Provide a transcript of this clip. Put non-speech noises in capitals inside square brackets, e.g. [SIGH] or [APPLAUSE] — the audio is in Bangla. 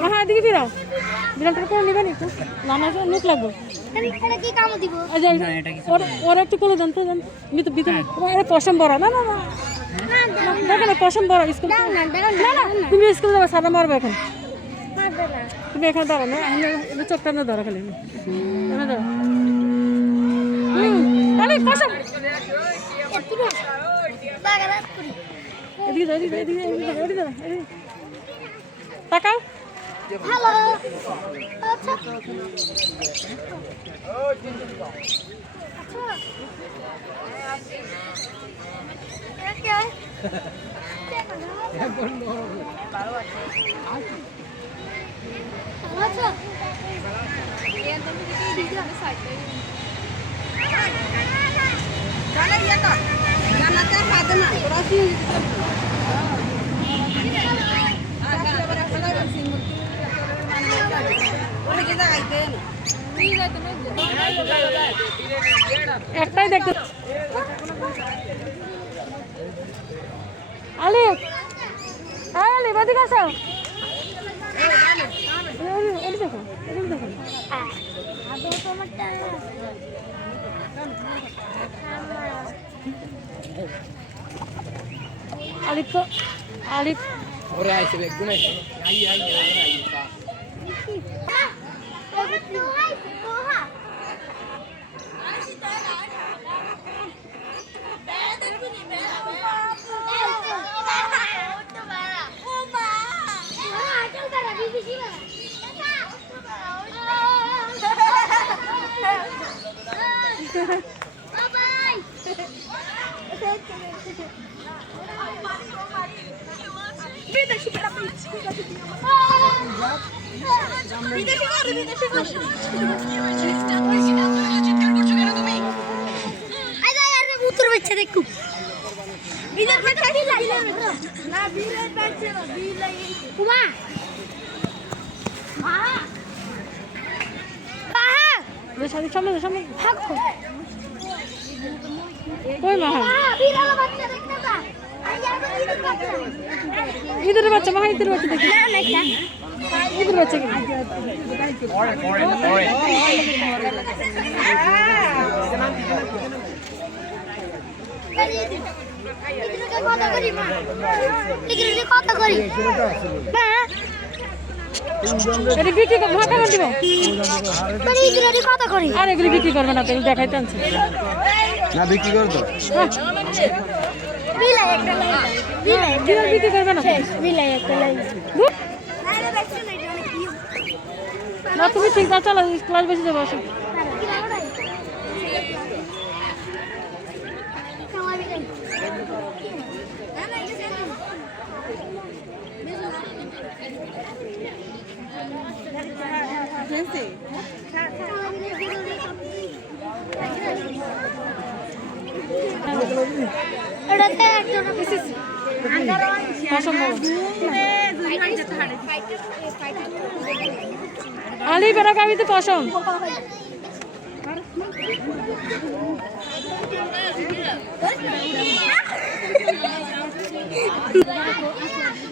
না হ্যাঁ এদিকে ফিরাও বিড়ালটার করে নেবেন একটু না না লুক লাগবে কি কাম দিব এই যে, ওর ওর একটু করে জানতো জান ভিতর পশম বড় না না না দেখো না পশম বড় স্কুল না না তুমি স্কুলে যাবে সাদা মারবে এখন তুমি এখানে দাঁড়াও না আমি এটা চোখটা না ধরো খালি। এখানে হুম তাহলে এদিকে যাও এদিকে এদিকে এদিকে এদিকে তাকাও। হ্যালো আচ্ছা। [LAUGHS] আচ্ছা আচ্ছা একটাই দেখতে আলিফ আলিফ এদিকে আসো। এদিকে দেখো এদিকে দেখো। আরিফ আরিফ আলিফ তো আলিফ। ওরা আইছে একদম আইছে আই আই আই আইছে। উত্তর বাচ্চা দেখু বিলের বাচ্চা বিলাই না বিলের বাচ্চা না বিলাই কুমা মা বাহা সামনে সামনে সামনে থাকো কই মা বিড়াল বাচ্চা দেখতে পা আইয়া বিড়াল বাচ্চা ইঁদুরের বাচ্চা মা ইঁদুরের বাচ্চা দেখি না না ইঁদুরের বাচ্চা কি পরে পরে পরে এগুলোকে কথা করি মা কথা করি মা এটা বিক্রি করব ভাগ করে দিব? এগুলোকে কথা করি। আর এগুলি বিক্রি করবে না তো এগুলো দেখাইতে আনছে। না বিক্রি করে তো বিড়াল বিক্রি করবে না? না তুমি ঠিক আছে চলো ক্লাস বেশি যাব এটাতে একজন অসম্ভব আলি বেড়া গাবিতে পশম। [LAUGHS]